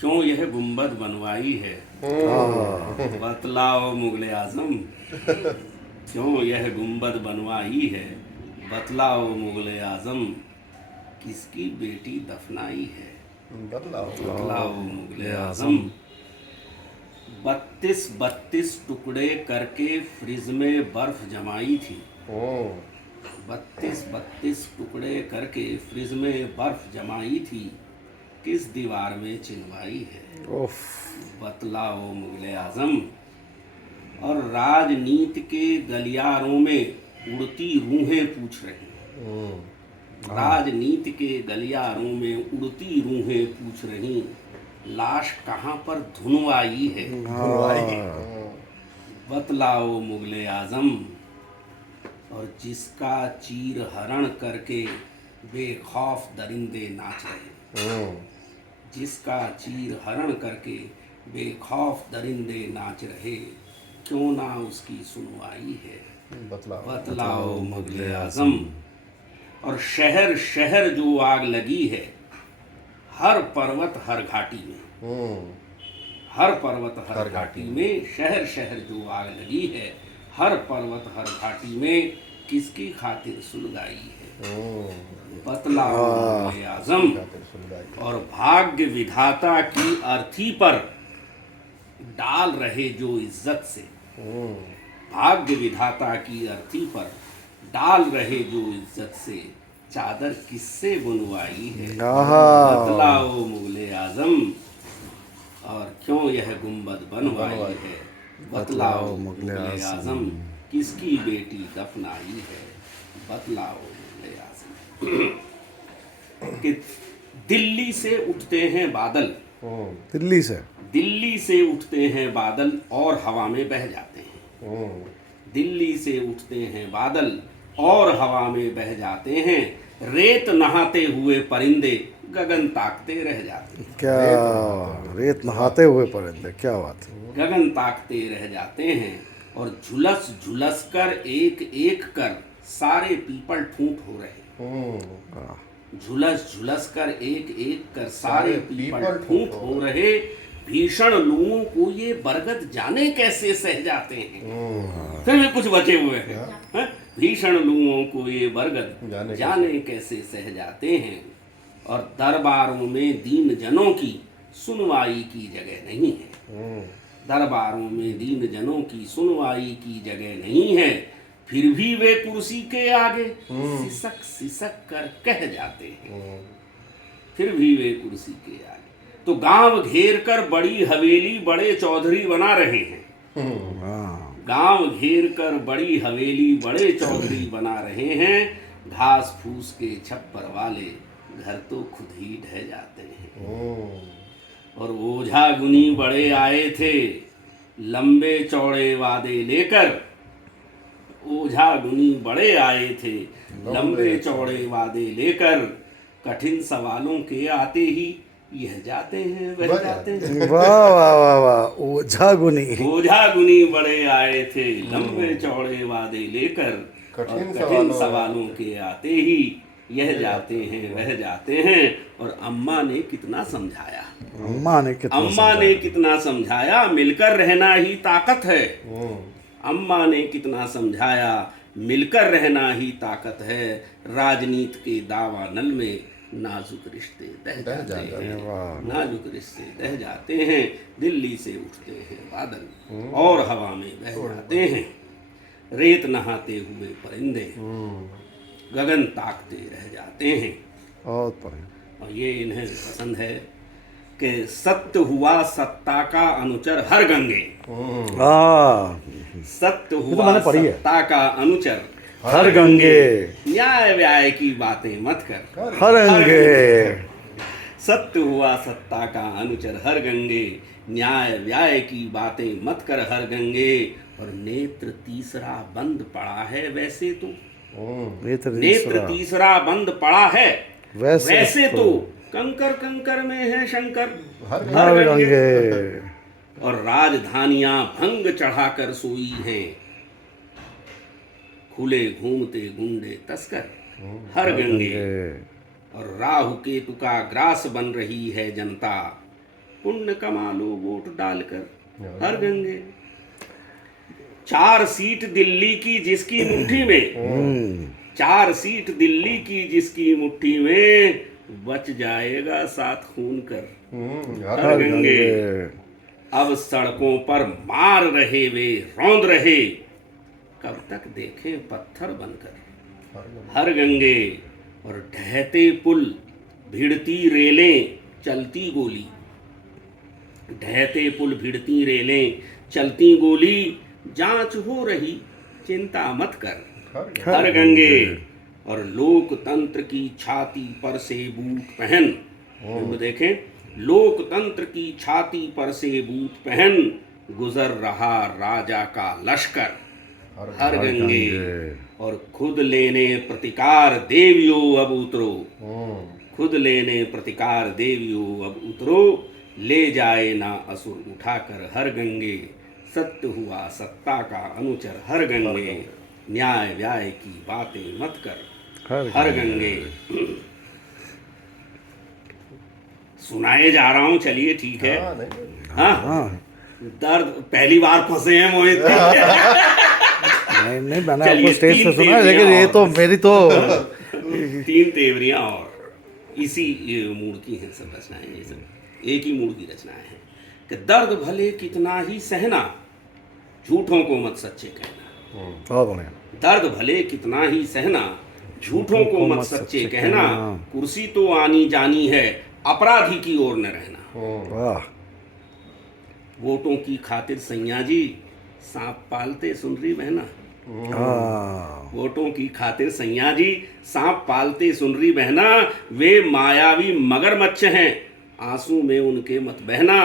क्यों यह गुंबद बनवाई है, बतलाओ मुगले आजम। क्यों यह गुंबद बनवाई है, बतलाओ मुगले आजम। किसकी बेटी दफनाई है, बतलाओ मुगले आजम। 32 टुकड़े करके फ्रिज में बर्फ जमाई थी। 32 टुकड़े करके फ्रिज में बर्फ जमाई थी। किस दीवार में चिनवाई है, बतलाओ मुगले आजम। और राजनीति के गलियारों में उड़ती रूहें पूछ रही, राजनीति के गलियारों में उड़ती रूहें पूछ रही, लाश कहाँ पर धुनवाई है, बतलाओ मुगले आजम। और जिसका चीर हरण करके बेखौफ दरिंदे नाच रहे, जिसका चीर हरण करके बेखौफ दरिंदे नाच रहे, क्यों ना उसकी सुनवाई है, बतलाओ मुगले आजम। और शहर शहर जो आग लगी है, हर पर्वत हर घाटी में, हर पर्वत हर घाटी में, शहर शहर जो आग लगी है, हर पर्वत हर घाटी में, किसकी खातिर सुलगाई है, बतलाओ मुगले आजम। और भाग्य विधाता की अर्थी पर डाल रहे जो इज्जत से, भाग्य विधाता की अर्थी पर डाल रहे जो इज्जत से, चादर किससे बुनवाई है, बतलाओ मुगले आजम। और क्यों यह गुंबद बनवाई है, बतलाओ मुगले आजम। किसकी बेटी दफनाई है, बतलाओ मुगले आजम। कि दिल्ली से उठते हैं बादल, दिल्ली से उठते हैं बादल और हवा में बह जाते हैं, दिल्ली से उठते हैं बादल और हवा में बह जाते हैं। रेत नहाते हुए परिंदे गगन ताकते रह जाते हैं, क्या रेत नहाते हुए परिंदे, क्या बात है। गगन ताकते रह जाते हैं। और झुलस झुलस कर एक एक कर सारे पीपल ठूंठ हो रहे, झुलस झुलस कर एक एक कर सारे पीपल ठूंठ हो रहे। भीषण लूओं को ये बरगद जाने कैसे सह जाते हैं, फिर भी कुछ बचे हुए हैं। भीषण लूओं को ये बरगद जाने कैसे सह जाते हैं। और दरबारों में दीन जनों की सुनवाई की जगह नहीं है, दरबारों में दीन जनों की सुनवाई की जगह नहीं है। फिर भी वे कुर्सी के आगे सिसक सिसक कर कह जाते हैं, फिर भी वे कुर्सी के आगे। तो गांव घेर कर बड़ी हवेली बड़े चौधरी बना रहे हैं, गांव घेर कर बड़ी हवेली बड़े चौधरी बना रहे हैं। घास फूस के छप्पर वाले घर तो खुद ही ढह जाते हैं। और ओझा गुनी बड़े आए थे लंबे चौड़े वादे लेकर, ओझा गुनी बड़े आए थे लंबे चौड़े वादे लेकर। कठिन सवालों के आते ही यह जाते हैं वह जाते हैं, वाह वाह वाह वाह। ओझा गुनी बड़े आए थे लंबे चौड़े वादे लेकर। कठिन सवालों के आते ही यह जाते हैं वह जाते हैं। और अम्मा ने कितना समझाया, अम्मा ने कितना समझाया, मिलकर रहना ही ताकत है। अम्मा ने कितना समझाया, मिलकर रहना ही ताकत है। राजनीति के दावा नल में नाजुक रिश्ते दह जाते हैं, नाजुक रिश्ते दह जाते हैं। दिल्ली से उठते हैं बादल और हवा में बह जाते हैं। रेत नहाते हुए परिंदे गगन ताकते रह जाते हैं। और ये इन्हें पसंद है कि सत्य हुआ सत्ता का अनुचर हर गंगे, सत्य हुआ सत्ता का अनुचर हर गंगे, न्याय व्याय की बातें मत कर हर गंगे। सत्य हुआ सत्ता का अनुचर हर गंगे, न्याय व्याय की बातें मत कर हर गंगे। और नेत्र तीसरा बंद पड़ा है वैसे तो, नेत्र तीसरा बंद पड़ा है वैसे तो, कंकर कंकर में है शंकर हर गंगे। और राजधानियां भंग चढ़ाकर सोई हैं, खुले घूमते गुंडे तस्कर हर गंगे। और राहु केतु का ग्रास बन रही है जनता, पुण्य कमा लो वोट डालकर हर गंगे। 4 सीट दिल्ली की जिसकी मुट्ठी में, 4 सीट दिल्ली की जिसकी मुट्ठी में, बच जाएगा 7 खून कर हर गंगे। अब सड़कों पर मार रहे वे रौंद रहे, कब तक देखें पत्थर बनकर हर गंगे। और ढहते पुल भिड़ती रेलें चलती गोली, ढहते पुल भिड़ती रेलें चलती गोली, जांच हो रही चिंता मत कर हर गंगे। और लोकतंत्र की छाती पर से बूट पहन, देखें, लोकतंत्र की छाती पर से बूट पहन, गुजर रहा राजा का लश्कर हर गंगे। और खुद लेने प्रतिकार देवियो अब उतरो, खुद लेने प्रतिकार देवियो अब उतरो, ले जाए ना असुर उठाकर हर गंगे। सत्य हुआ सत्ता का अनुचर हर गंगे, न्याय व्याय की बातें मत कर हर गंगे। सुनाए जा रहा हूं, चलिए ठीक है। हाँ, दर्द पहली बार फंसे हैं मोहित। नहीं मैंने आपको स्टेज पे सुना है, लेकिन ये तो मेरी तो 3 तेवरियां और इसी मूड की हैं सब रचनाएं, ये सब एक ही मूड की रचनाएं हैं कि दर्द भले कितना ही सहना, झूठों को मत सच्चे कहना। बहुत बढ़िया। दर्द भले कितना ही सहना, झूठों को मत सच्चे कहना, कुर्सी तो आनी जानी है, अपराधी की ओर न रहना। वाह। वोटों की खातिर सैया जी सांप पालते सुन रही बहना, वोटों की खातिर सैया जी सांप पालते सुन रही बहना, वे मायावी मगरमच्छ हैं, आंसू में उनके मत बहना।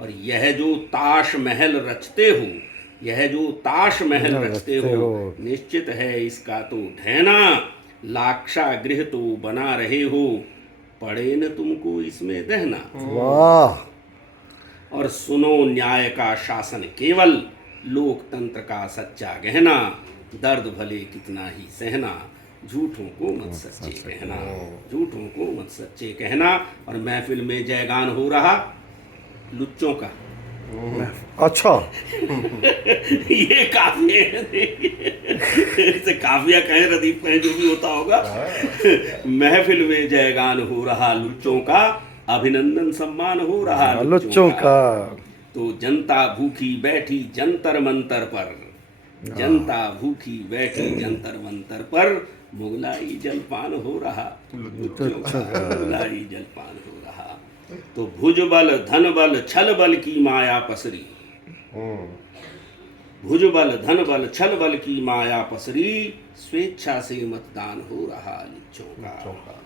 और यह जो ताश महल रचते हो, यह जो ताश महल रचते हो, निश्चित है इसका तो ढहना, लाक्षा गृह तो बना रहे हो, पड़े न तुमको इसमें दहना। वाह। और सुनो न्याय का शासन केवल, लोकतंत्र का सच्चा गहना, दर्द भले कितना ही सहना, झूठों को मत सच्चे कहना, झूठों को मत सच्चे कहना। और महफिल में जयगान हो रहा लुच्चों का। अच्छा। ये काफिया है, इसे काफिया कहें, रदीफ कहें, जो भी होता होगा। महफिल में जयगान हो रहा लुच्चों का, अभिनंदन सम्मान हो रहा लुच्चों का। तो जनता भूखी बैठी जंतर मंतर पर, जनता भूखी बैठी जंतर मंतर पर, मुगलाई जलपान हो रहा मुगलाई जलपान हो रहा। तो भुज बल धन बल छल बल की माया पसरी, भुज बल धन बल छल बल की माया पसरी, स्वेच्छा से मतदान हो रहा लुच्चों का।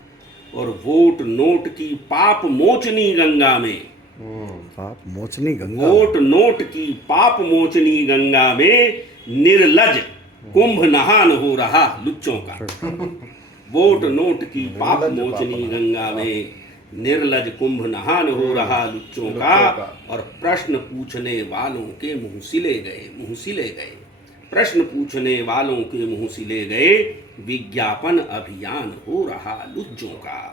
और वोट नोट की पाप मोचनी गंगा में, पाप मोचनी गंगा, वोट नोट की पाप मोचनी गंगा में, निर्लज कुंभ नहान हो रहा लुच्चों का। वोट नोट की पाप मोचनी गंगा में, निर्लज कुंभ नहान हो रहा लुच्चों का। और प्रश्न पूछने वालों के मुंह सिले गए, मुंह सिले गए, प्रश्न पूछने वालों के मुंह सिले गए, विज्ञापन अभियान हो रहा लुच्चों का।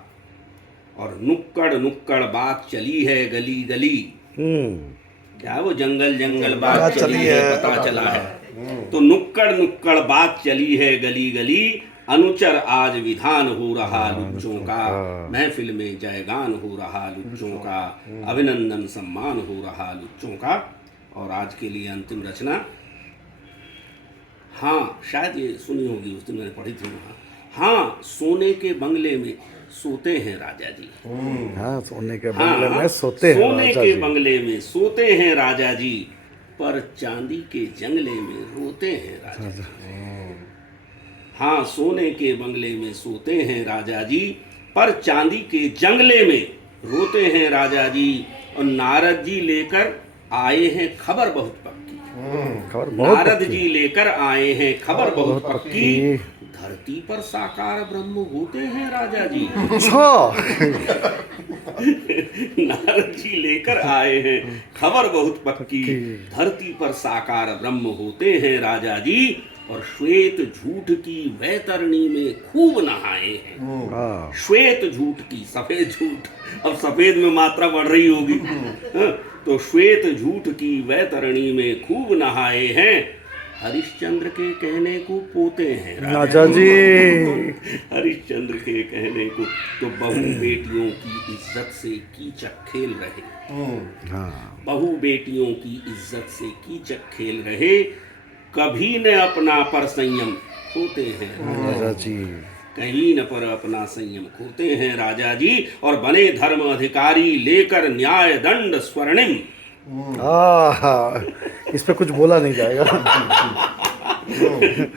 और नुक्कड़ नुक्कड़ बात चली है गली गली, क्या वो जंगल जंगल बात चली है पता चला है। तो नुक्कड़ नुक्कड़ बात चली है गली गली, अनुचर आज विधान हो रहा लुच्चों का। महफिल में जयगान हो रहा लुच्चों का, अभिनंदन सम्मान हो रहा लुच्चों का। और आज के लिए अंतिम रचना, हाँ शायद ये सुनी होगी, उस दिन मैंने पढ़ी थी वहाँ। हाँ, सोने के बंगले में सोते हैं राजा जी। हाँ, सोने के बंगले में सोते हैं सोने के बंगले में सोते हैं राजा जी, पर चांदी के जंगले में रोते हैं राजा जी। हाँ, सोने के बंगले में सोते हैं राजा जी, पर चांदी के जंगले में रोते हैं राजा जी। और नारद जी लेकर आए हैं खबर बहुत पक्की, नारद जी लेकर आए हैं खबर बहुत पक्की, धरती पर साकार ब्रह्म होते हैं राजा जी। नारद जी लेकर आए हैं खबर बहुत पक्की, धरती पर साकार ब्रह्म होते हैं राजा जी। और श्वेत झूठ की वैतरणी में खूब नहाए हैं। हाँ श्वेत झूठ की, सफेद झूठ, अब सफेद में मात्रा बढ़ रही होगी। हाँ, तो श्वेत झूठ की वैतरणी में खूब नहाए हैं। हरिश्चंद्र के कहने को पोते हैं राजा जी। हरिश्चंद्र के कहने को तो बहू बेटियों की इज्जत से कीचक खेल रहे। हाँ बहू बेटियों की इज्जत से कीचक खेल रहे, कभी न अपना पर संयम खोते हैं राजा जी। कहीं न पर अपना संयम खोते हैं राजा जी। और बने धर्म अधिकारी लेकर न्याय दंड स्वर्णिम। हाँ इस पे कुछ बोला नहीं जाएगा।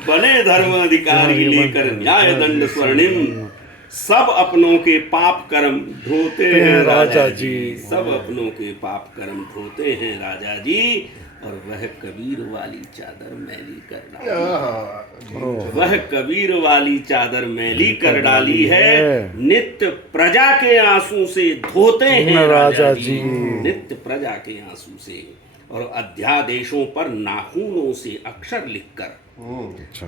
बने धर्म अधिकारी लेकर न्याय दंड स्वर्णिम। सब अपनों के पाप कर्म ढोते हैं राजा जी। सब अपनों के पाप कर्म ढोते हैं राजा जी। और वह कबीर वाली चादर मैली कर डाली। वह कबीर वाली चादर मैली कर डाली है। नित्य प्रजा के आंसू से धोते हैं राजा जी। नित्य प्रजा के आंसू से। और अध्यादेशों पर नाखूनों से अक्षर लिखकर,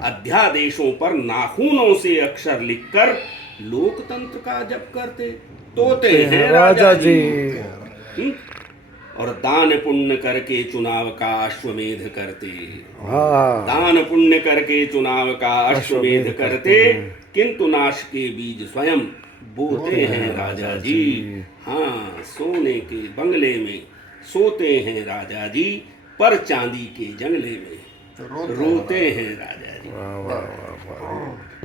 अध्यादेशों पर नाखूनों से अक्षर लिखकर लोकतंत्र का जप करते तोते हैं राजा जी। और दान पुण्य करके चुनाव का अश्वमेध करते। दान पुण्य करके चुनाव का अश्वमेध करते, किंतु नाश के बीज स्वयं बोते हैं राजा जी। हाँ, सोने के बंगले में सोते हैं राजा जी, पर चांदी के जंगले में रोते हैं राजा जी। वाह वाह वाह वाह।